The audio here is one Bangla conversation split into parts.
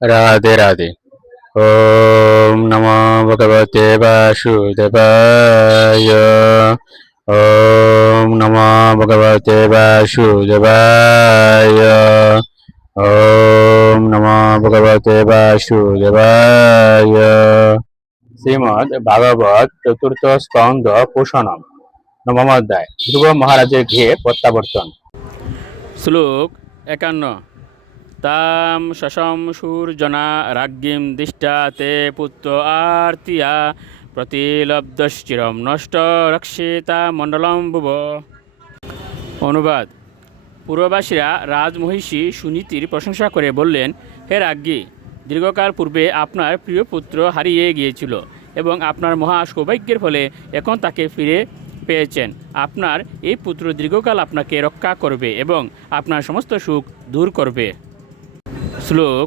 রাধে রাধে। ওম নমো ভগবতে বাসুদেবায়। ওম নমো ভগবতে বাসুদেবায়। ওম নমো ভগবতে বাসুদেবায়। শ্রীমদ্ ভাগবত চতুর্থ স্কন্ধ পোষণম নবম অধ্যায় ধ্রুব মহারাজের গৃহে প্রত্যাবর্তন। শ্লোক 51। তাম শশম সূর্জনা রাজ্ঞিম দিষ্টা তে পুত্র আর্তিয়া প্রতিলব্ধশ্চিরম নষ্ট রক্ষিতা মণ্ডলম ভুব। অনুবাদ: পূর্ববাসীরা রাজমহিষী সুনীতির প্রশংসা করে বললেন, হে রাজ্ঞী, দীর্ঘকাল পূর্বে আপনার প্রিয় পুত্র হারিয়ে গিয়েছিল এবং আপনার মহা সৌভাগ্যের ফলে এখন তাকে ফিরে পেয়েছেন। আপনার এই পুত্র দীর্ঘকাল আপনাকে রক্ষা করবে এবং আপনার সমস্ত সুখ দূর করবে। শ্লোক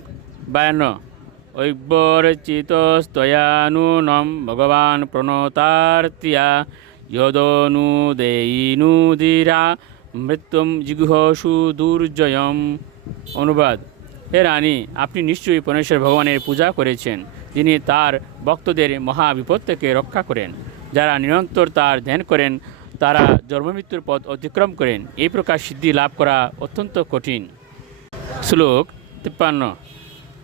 52। ঐব্বরচিতস্তয়ানুনম ভগবান প্রণতার্তিয়া যদনুদেয়িনুদীরা মৃত্যুম জিগুহসু দুর্জয়ম। অনুবাদ: হে রানী, আপনি নিশ্চয়ই পরমেশ্বর ভগবানের পূজা করেছেন, যিনি তার ভক্তদের মহাবিপদ থেকে রক্ষা করেন। যারা নিরন্তর তার ধ্যান করেন তারা জন্মমৃত্যুর পথ অতিক্রম করেন। এই প্রকার সিদ্ধি লাভ করা অত্যন্ত কঠিন। শ্লোক 53।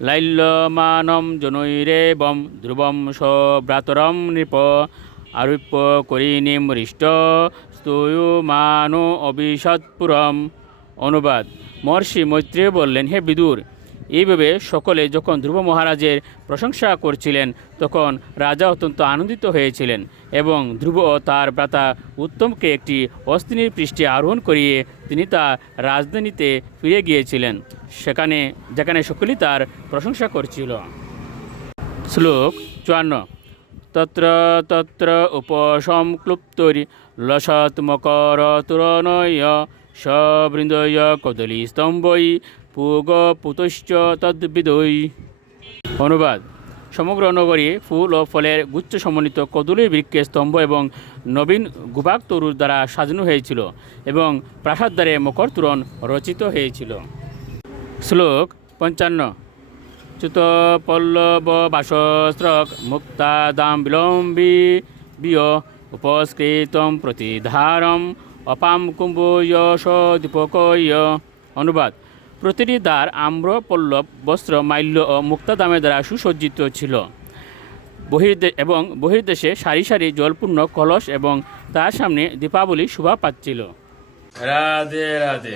লাইল্যমানম জনৈরেবম ধ্রুবম সভ্রাতরম নৃপ আরূপ্য করিণীম হৃষ্ট স্তূয়মানো অবিশৎপুরম। অনুবাদ: মহর্ষি মৈত্রেয় বললেন, হে বিদুর, এইভাবে সকলে যখন ধ্রুব মহারাজের প্রশংসা করছিলেন তখন রাজা অত্যন্ত আনন্দিত হয়েছিলেন এবং ধ্রুব ও তার ভ্রাতা উত্তমকে একটি অস্থিনীর পৃষ্ঠে আরোহণ করিয়ে তিনি তার রাজধানীতে ফিরে গিয়েছিলেন, যেখানে সকলেই তার প্রশংসা করছিল। শ্লোক 54। তত্র তত্র উপসংক্লুপ্তরি লসৎ মকর তুরনয় সবৃন্দয় কদলীস্তম্ভই পুগপুতশ্চ তদ্বিদৈ। অনুবাদ: সমগ্র নগরী ফুল ও ফলের গুচ্ছ সমন্বিত কদলী বৃক্ষের স্তম্ভ এবং নবীন গুবাক তরুর দ্বারা সাজানো হয়েছিল এবং প্রাসাদ দ্বারে মকর তোরণ রচিত হয়েছিল। শ্লোক 55। চ্যুত পল্লব বাসস্রক মুক্তা দাম বিলম্বী বিয় উপস্কৃতম প্রতিধারম অপাম কুম্ভয়শ দীপকয়। অনুবাদ: প্রতিটি দ্বার আম্র পল্লব বস্ত্র মাল্য ও মুক্তা দামের দ্বারা সুসজ্জিত ছিল এবং বহির্দেশে সারি সারি জলপূর্ণ কলস এবং তার সামনে দীপাবলি শোভা পাচ্ছিল। রাধে রাধে।